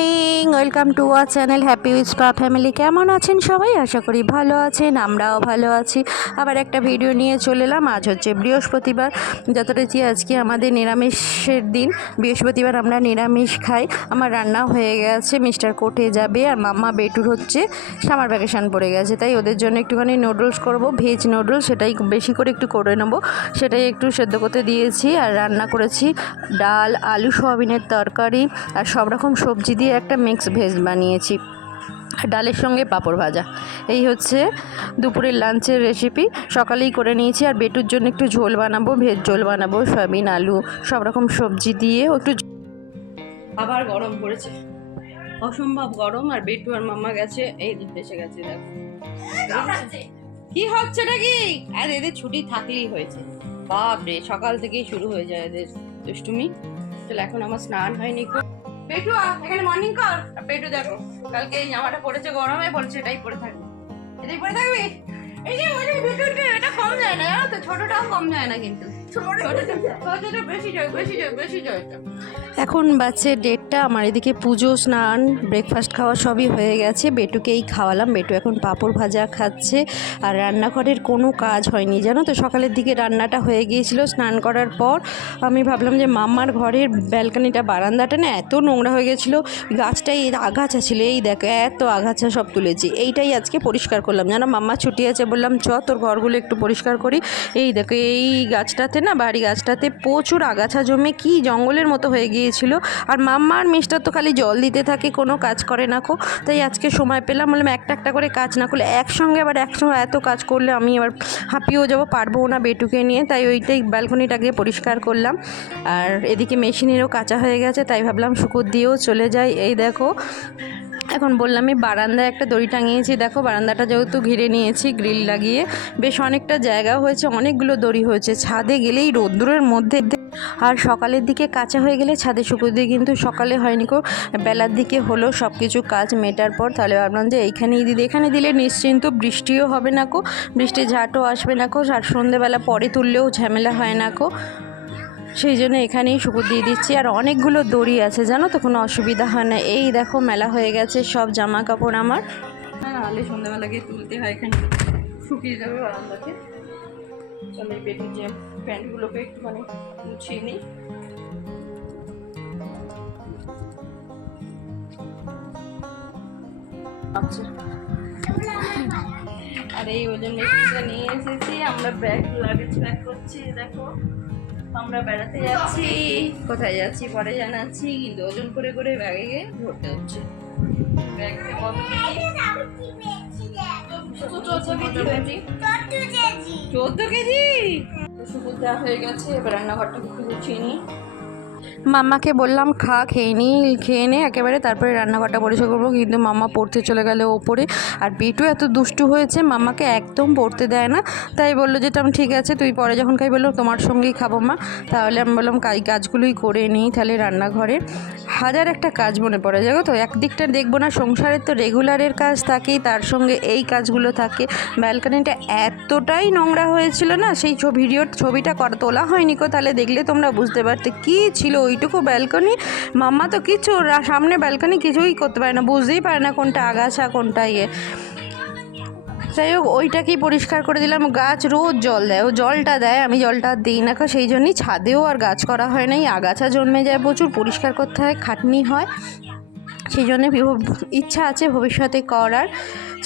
Morning, welcome to our channel happy with spa family. কেমন আছেন সবাই? আশা করি ভালো আছেন, আমরাও ভালো আছি। আবার একটা ভিডিও নিয়ে চলে এলাম। আজ হচ্ছে বৃহস্পতিবার, যতটা আজকে আমাদের নিরামিষের দিন। বৃহস্পতিবার আমরা নিরামিষ খাই। আমার রান্না হয়ে গেছে, মিস্টার কোর্টে যাবে, আর মাম্মা বেটুর হচ্ছে সামার ভ্যাকেশান পড়ে গেছে, তাই ওদের জন্য একটুখানি নুডলস করব, ভেজ নুডলস। সেটাই বেশি করে একটু করে নেবো, সেটাই একটু সেদ্ধ করতে দিয়েছি। আর রান্না করেছি ডাল, আলু সোয়াবিনের তরকারি আর সব রকম সবজি দিয়ে একটা মিক্স ভেজ বানিয়েছি, ডালের সঙ্গে পাঁপড় ভাজা। এই হচ্ছে দুপুরের লাঞ্চের রেসিপি। সকালেই করে নিয়েছি। আর বেটুর জন্য একটু ঝোল বানাবো, ভেজ ঝোল বানাবো, সয়াবিন আলু সব রকম সবজি দিয়ে একটু। আবার গরম পড়েছে, অসম্ভব গরম। আর বেটু আর মাম্মা গেছে, এই এসে গেছে, দেখো কি হচ্ছে নাকি। আর এদের ছুটি থাকলেই হয়েছে, বাপরে সকাল থেকেই শুরু হয়ে যায় এদের দুষ্টুমি। চলো, এখন আমার স্নান হয়নি। পেটু এখানে মর্নিং কর। পেটু দেখো, কালকে এই জামাটা পরেছে গরমে, বলছে এটাই পরে থাকবি, এটাই পরে থাকবি। এই যে এটা কম যায় না, জানো তো, ছোটটাও কম যায় না, কিন্তু ছোটটা বেশি যায়। এখন বাচ্চা 1:30। আমার এদিকে পুজো, স্নান, ব্রেকফাস্ট খাওয়া সবই হয়ে গেছে। বেটুকেই খাওয়ালাম। বেটু এখন পাঁপড় ভাজা খাচ্ছে। আর রান্নাঘরের কোনো কাজ হয়নি, জানো তো। সকালের দিকে রান্নাটা হয়ে গিয়েছিল স্নান করার পর। আমি ভাবলাম যে মাম্মার ঘরের ব্যালকনিটা, বারান্দাটা না এত নোংরা হয়ে গেছিলো, গাছটাই আগাছা ছিল, এই দেখো এত আগাছা সব তুলেছি। এইটাই আজকে পরিষ্কার করলাম, জানো। মাম্মা ছুটি আছে, বললাম চ তোর ঘরগুলো একটু পরিষ্কার করি। এই দেখো, এই গাছটাতে না, বাড়ি গাছটাতে প্রচুর আগাছা জমে কি জঙ্গলের মতো হয়ে গিয়েছিল। আর মাম্মা আর মিস্টার তো খালি জল দিতে থাকে, কোনো কাজ করে না কো। তাই আজকে সময় পেলাম, বললাম একটা একটা করে কাজ না করলে একসঙ্গে এত কাজ করলে আমি আবার হাঁপিয়েও যাবো, পারবো না বেটুকে নিয়ে। তাই ওইটাই ব্যালকনিটাকে পরিষ্কার করলাম। আর এদিকে মেশিনেরও কাঁচা হয়ে গেছে, তাই ভাবলাম শুকুর দিয়েও চলে যাই। এই দেখো, এখন বললাম এই বারান্দায় একটা দড়ি টাঙিয়েছি, দেখো বারান্দাটা যেহেতু ঘিরে নিয়েছি গ্রিল লাগিয়ে, বেশ অনেকটা জায়গা হয়েছে, অনেকগুলো দড়ি হয়েছে। ছাদে গেলেই রোদ্দুরের মধ্যে, আর সকালের দিকে কাঁচা হয়ে গেলে ছাদে শুকুর দিয়ে, কিন্তু সকালে হয়নি কো, বেলার দিকে হলো সব কিছু কাজ মেটার পর। তাহলে ভাবলাম যে এইখানেই দিদি, এখানে দিলে নিশ্চিন্ত বৃষ্টিও হবে না কো, বৃষ্টির ঝাঁটও আসবে না কো, আর সন্ধ্যেবেলা পরে তুললেও ঝামেলা হয় না কো। সেই জন্য এখানেই শুকুর দিয়ে দিচ্ছি। আর অনেকগুলো দড়ি আছে, জানো তো, কোনো অসুবিধা হয় না। এই দেখো মেলা হয়ে গেছে সব জামা কাপড় আমার। নাহলে সন্ধ্যাবেলা গিয়ে তুলতে হয়, এখানে শুকিয়ে যাবে বারান্দাতে। চলো এই বেটির যে প্যান্টগুলোকে একটুখানি মুছিয়ে নিই। আচ্ছা, আর এই ওজন মেশিনটা নিয়ে এসেছি আমরা, ব্যাগ লাগেজ প্যাক করছি। দেখো আমরা বেড়াতে যাচ্ছি, কোথায় যাচ্ছি পরে জানাচ্ছি, কিন্তু ওজন করে করে ব্যাগে গিয়ে ভরতে হচ্ছে। ব্যাগটা কত কেজি? 14 কেজি। শুকুর দেওয়া হয়ে গেছে, এবার রান্নাঘরটা একটু গুছিয়ে নিই। মাম্মাকে বললাম খেয়ে নে একেবারে, তারপরে রান্নাঘরটা পরিষ্কার করবো, কিন্তু মাম্মা পড়তে চলে গেলে ওপরে। আর বেটু এত দুষ্টু হয়েছে, মাম্মাকে একদম পড়তে দেয় না। তাই বললো যে ঠিক আছে তুই পরে যখন খাই, বললো তোমার সঙ্গেই খাবো মা। তাহলে আমি বললাম কাজগুলোই করে নিই। তাহলে রান্নাঘরে হাজার একটা কাজ মনে পড়ে, জানো তো। একদিকটা দেখবো না, সংসারের তো রেগুলারের কাজ থাকেই, তার সঙ্গে এই কাজগুলো থাকে। ব্যালকনিটা এতটাই নোংরা হয়েছিল না, সেই ছবিটা তোলা হয়নি কো, তাহলে দেখলে তোমরা বুঝতে পারতে কী ছিল ওইটুকু ব্যালকনি। মাম্মা তো কিছু সামনে ব্যালকনি কিছুই করতে পারে না, বুঝতেই পারে না কোনটা আগাছা কোনটা ইয়ে। যাই হোক, ওইটাকেই পরিষ্কার করে দিলাম। গাছ রোজ জল দেয়, ও জলটা দেয়, আমি জলটা দিই না, সেই জন্যই ছাদেও আর গাছ করা হয় নাই। আগাছা জন্মে যায় প্রচুর, পরিষ্কার করতে হয়, খাটনি হয়, সেই জন্য ইচ্ছা আছে ভবিষ্যতে করার।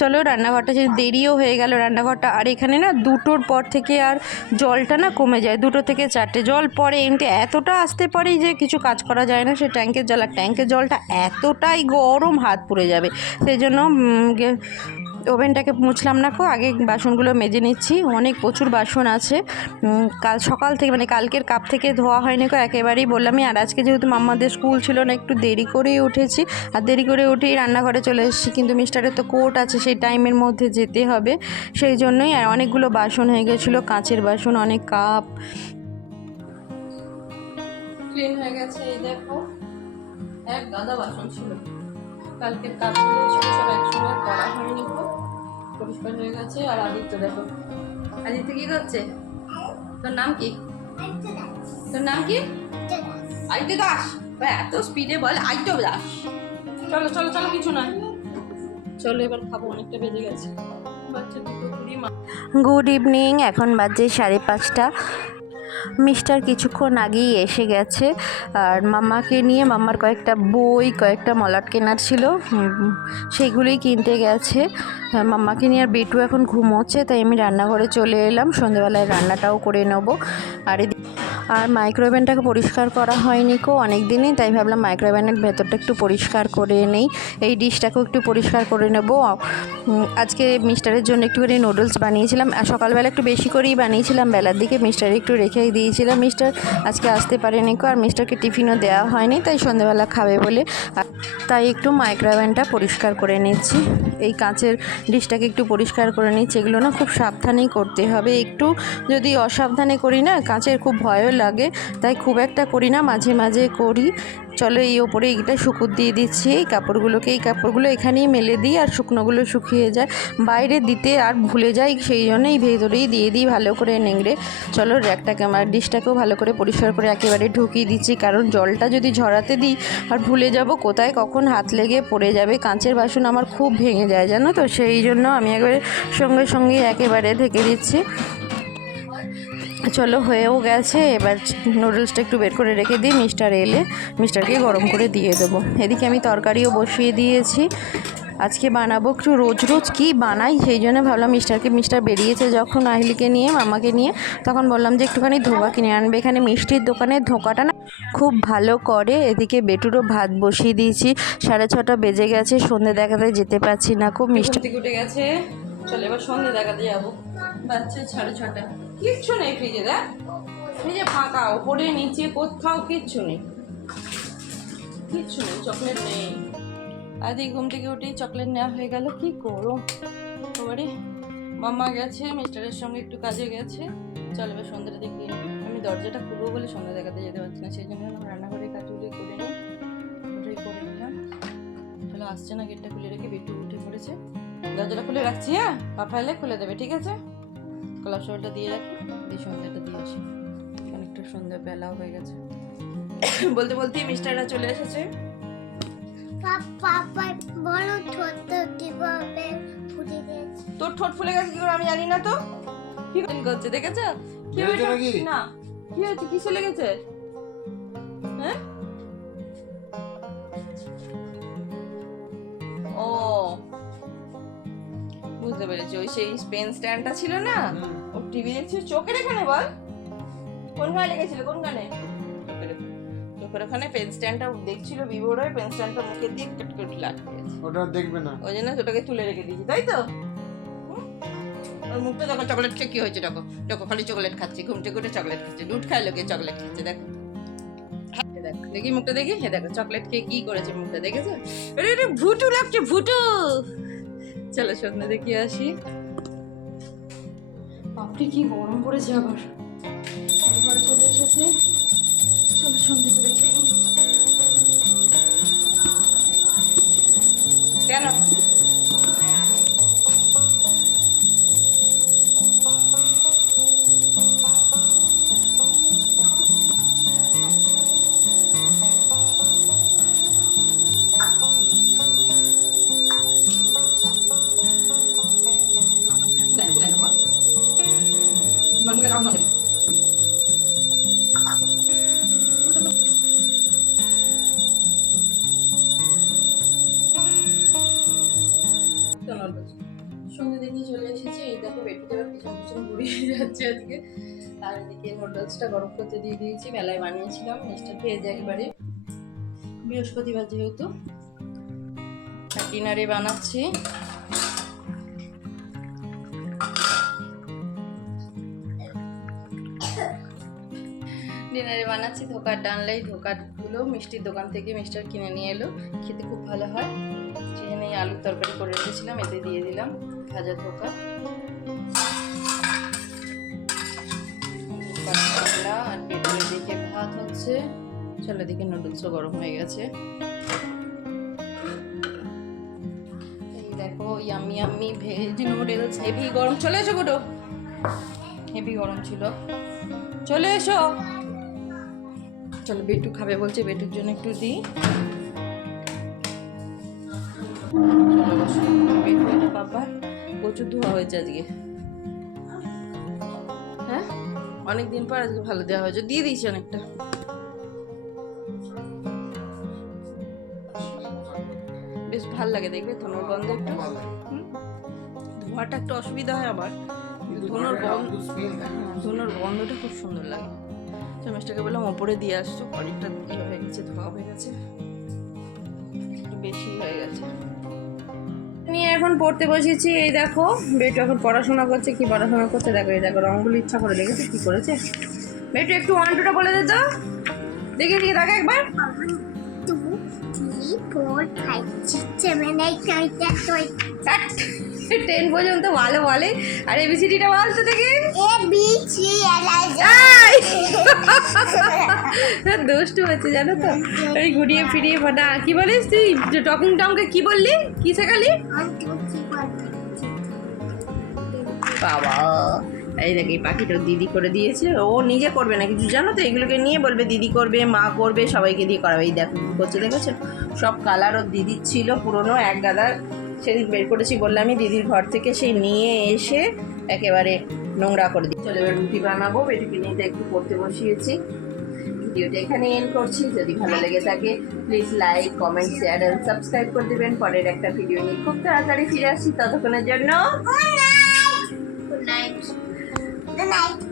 চলো রান্নাঘরটা, যে দেরিও হয়ে গেল রান্নাঘরটা। আর এখানে না 2টোর পর থেকে আর জলটা না কমে যায়, 2টো থেকে 4টে জল পরে, এমনি এতটা আসতে পারে যে কিছু কাজ করা যায় না। সে ট্যাঙ্কের জল, আর ট্যাঙ্কের জলটা এতটাই গরম, হাত পুড়ে যাবে। সেই জন্য ওভেনটাকে মুছলাম না কো, আগে বাসনগুলো মেজে নিচ্ছি। প্রচুর বাসন আছে, কাল সকাল থেকে, মানে কালকের কাপ থেকে ধোয়া হয়নি কো একেবারেই, বললামই। আর আজকে যেহেতু মাম্মাদের স্কুল ছিল না, একটু দেরি করেই উঠেছি। আর দেরি করে উঠেই রান্নাঘরে চলে এসেছি, কিন্তু মিস্টারের তো কোর্ট আছে, সেই টাইমের মধ্যে যেতে হবে, সেই জন্যই। আর অনেকগুলো বাসন হয়ে গেছিলো, কাঁচের বাসন, অনেক কাপ ক্লিন হয়ে গেছে। এই দেখো এক গাদা বাসন ছিল, কালকের কাপগুলো ছিল সব একসঙ্গে করা হয়নি, খুব পরিষ্কার হয়ে গেছে। আর আদিত্য দেখো, আদিত্য কি করছে? তোর নাম কি? আদিত্য দাস। এত স্পিডে বল আদিত্য দাস। চলো চলো চলো, কিছু না, চলো এবার খাবো, অনেকটা বেজে গেছে। গুড ইভিনিং, এখন বাজে 5:30। মিস্টার কিছুক্ষণ আগেই এসে গেছে আর মাম্মাকে নিয়ে, মাম্মার কয়েকটা বই, কয়েকটা মলাট কেনার ছিল, সেইগুলোই কিনতে গেছে। মাম্মাকে নিয়ে আর বেটু এখন ঘুমোচ্ছে, তাই আমি রান্নাঘরে চলে এলাম, সন্ধ্যেবেলায় রান্নাটাও করে নেবো। আর মাইক্রোওভেনটাকে পরিষ্কার করা হয়নি অনেক দিনই, তাই ভাবলাম মাইক্রোওভেনের ভেতরটা একটু পরিষ্কার করে নেই, এই ডিশটাকেও একটু পরিষ্কার করে নেব। আজকে মিস্টারের জন্য একটুখানি নুডলস বানিয়েছিলাম, আর সকালবেলা একটু বেশি করেই বানিয়েছিলাম, বেলার দিকে মিস্টারে একটু রেখেই দিয়েছিলাম। মিস্টার আজকে আসতে পারেনি আর মিস্টারকে টিফিনও দেওয়া হয়নি, তাই সন্ধ্যেবেলা খাবে বলে, তাই একটু মাইক্রোওভেনটা পরিষ্কার করে নিচ্ছি। এই কাঁচের ডিশটাকে একটু পরিষ্কার করে নিচ্ছি, এগুলো না খুব সাবধানেই করতে হবে, একটু যদি অসাবধানে করি না কাঁচের খুব ভয়ও লাগে, তাই খুব একটা করি না, মাঝে মাঝে করি। চলো এই ওপরে এইটা শুকুর দিয়ে দিচ্ছি, এই কাপড়গুলো এখানেই মেলে দিই, আর শুকনোগুলো শুকিয়ে যায়, বাইরে দিতে আর ভুলে যাই, সেই জন্য এই ভেতরেই দিয়ে দিই ভালো করে নেংড়ে। চলো র্যাকটাকে, আমার ডিশটাকেও ভালো করে পরিষ্কার করে একেবারে ঢুকিয়ে দিচ্ছি, কারণ জলটা যদি ঝরাতে দিই আর ভুলে যাব কোথায় কখন হাত লেগে পড়ে যাবে। কাঁচের বাসন আমার খুব ভেঙে যায় জানো তো, সেই জন্য আমি একবারে সঙ্গে সঙ্গে একেবারে ঢেকে দিচ্ছি। চলো হয়েও গেছে, এবার নুডলসটা একটু বের করে রেখে দিই, মিস্টার এলে মিস্টারকে গরম করে দিয়ে দেবো। এদিকে আমি তরকারিও বসিয়ে দিয়েছি, আজকে বানাবো একটু, রোজ রোজ কী বানাই, সেই জন্য ভাবলাম মিস্টার বেরিয়েছে যখন আহিলিকে নিয়ে, মামাকে নিয়ে, তখন বললাম যে একটুখানি ধোকা কিনে আনবে, এখানে মিষ্টির দোকানের ধোকাটা না খুব ভালো করে। এদিকে বেটুরও ভাত বসিয়ে দিয়েছি, 6:30 বেজে গেছে, সন্ধে দেখাতে যেতে পারছি না, খুব মিষ্টি উঠে গেছে। চলো এবার সন্ধে দেখাতে যাবো, বাচ্চা 6:30, কিচ্ছু নেই ফ্রিজে, দেখ ফ্রিজে ফাঁকা, ওপরে নিচে কোথাও কিচ্ছু নেই, চকলেট নেই। আজ এই ঘুম থেকে উঠেই চকলেট নেওয়া হয়ে গেল, কি করো এবারে। মাম্মা গেছে মিস্টারের সঙ্গে একটু কাজে গেছে, চল এবার সন্ধ্যাটা দেখি। আমি দরজাটা খুলবো বলে সন্ধ্যা দেখাতে যেতে পারছি না, সেই জন্য রান্নাঘরে কাজগুলি করে নিই, ওটাই করে নিলাম। চলো আসছে না, গেটটা খুলে রেখে বেটু উঠে পড়েছে, দরজাটা খুলে রাখছি, হ্যাঁ পাপা এলে খুলে দেবে, ঠিক আছে। কলাপ সলটা দিয়ে রাখি, দিয়ে সন্ধ্যাটা দিয়ে আসি, অনেকটা সন্ধ্যা বেলাও হয়ে গেছে। বলতে বলতেই মিস্টাররা চলে এসেছে। তোর ঠোঁট ফুলে গেছে কি করে আমি জানি না, তো কি করছে দেখেছো? কি হয়েছে না, কি হয়েছে, কিসে লেগেছে? হ্যাঁ ও বুঝতে পেরেছি, ওই সেই পেন স্ট্যান্ডটা ছিল না, ও টিভি দেখছিল চোখের এখানে, বল কোন গায়ে লেগেছিল, কোন গানে? চোখের ওখানে পেন স্ট্যান্ডটা দেখছিল, ভিভোর ওই পেন স্ট্যান্ডটা মুখে দিয়ে কটকট লাগছে, ওটা দেখবে না, ওই জন্য ওটাকে তুলে রেখে দিয়েছি, তাই তো। ওর মুখটা দেখো, চকলেট খেয়ে কি হয়েছে, দেখো দেখো খালি চকলেট খাচ্ছে, ঘুম থেকে উঠে চকলেট খাচ্ছে, দুধ খায় লোকে চকলেট খাচ্ছে, দেখো দেখি মুখটা দেখি, হ্যাঁ দেখো চকলেট খেয়ে কি করেছে মুখটা, দেখেছো? এটা ভুটু লাগছে, ভুটু। চলো সন্ধ্যা দেখি আসি, বাপরে কি গরম পড়েছে, আবার ঘরে চলে এসেছে। চলো সন্ধ্যাটা দেখে কেন সঙ্গে দেখি চলে এসেছি, এই দেখো বেটুতে পিছন পিছন ঘুরিয়ে যাচ্ছে আজকে। আর এদিকে নুডলসটা গরম করতে দিয়ে দিয়েছি, বেলায় বানিয়েছিলাম, মিস্টার খেয়ে যায় একবারে, বৃহস্পতিবার যেহেতু। ডিনারে বানাচ্ছি ধোকার ডানলাই, ধোকাগুলো মিষ্টির দোকান থেকে মিস্টার কিনে নিয়ে এলো, খেতে খুব ভালো হয়, সেই জন্য এই আলুর তরকারি করে রেখেছিলাম, এতে দিয়ে দিলাম ভাজা ধোকা। আর পেটের দিকে ভাত হচ্ছে, চলো দিকে নুডলসও গরম হয়ে গেছে। এই দেখো yummy yummy veg noodles, heavy গরম। চলে এসো গোটো, হেভি গরম ছিল, চলে এসো। চলো বেটু খাবে বলছে, বেটুর জন্য একটু দিই। বাবার প্রচুর ধোয়া হয়েছে আজকে। হ্যাঁ, অনেকদিন পর আজকে ভালো দেওয়া হয়েছে, দিয়ে দিয়েছি অনেকটা। বেশ ভালো লাগে দেখবে ধনুর গন্ধ একটু। ধোঁয়াটা একটু অসুবিধা হয় আবার, ধনুর গন্ধটা খুব সুন্দর লাগে। চামচটাকে বললাম ওপরে দিয়ে আসছো, অনেকটা ইয়ে হয়ে গেছে, ধোয়া হয়ে গেছে, একটু বেশি হয়ে গেছে। নিয়ে এখন পড়তে বসেছি। এই দেখো বেটু এখন পড়াশোনা করছে। কি পড়াশোনা করছে দেখো, এই দেখো রঙগুলো ইচ্ছা করে দেখেছে কি করেছে। বেটু একটু 1 2টা বলে দে তো, দেখে দিয়ে দেখো একবার। 2 3 4 5 6 7 8 9 10 10 পর্যন্ত ভালো বলে। আর এবিসিডিটা বলতে দেখি। A B C L I J দুষ্টু হচ্ছে জানো তো, ওই ঘুরিয়ে ফিরিয়ে ফাটা। কি বলিস তুই? টকিং টমকে কি বললি, কি শেখালি? 1 2 3 4 বাবা, এই দেখ এই পাখিটা দিদি করে দিয়েছে। ও নিজে করবে না কিছু জানো তো, এগুলোকে নিয়ে বলবে দিদি করবে, মা করবে, সবাইকে দিয়ে করাবে। এই দেখো কি করছে দেখেছো, সব কালার ওর দিদির ছিল পুরনো এক গাদা, সেদিন বের করেছি বললামই দিদির ঘর থেকে, সেই নিয়ে এসে একেবারে নোংরা করে দিই। চলে এবার রুটি বানাবো, বেটিকে নিয়ে একটু পড়তে বসিয়েছি। ভিডিওটা এখানে এন্ড করছি। যদি ভালো লেগে থাকে please like comment share and subscribe করে দেবেন। পরের একটা ভিডিও নিয়ে খুব তাড়াতাড়ি ফিরে আসি, ততক্ষণের জন্য Good night. Good night.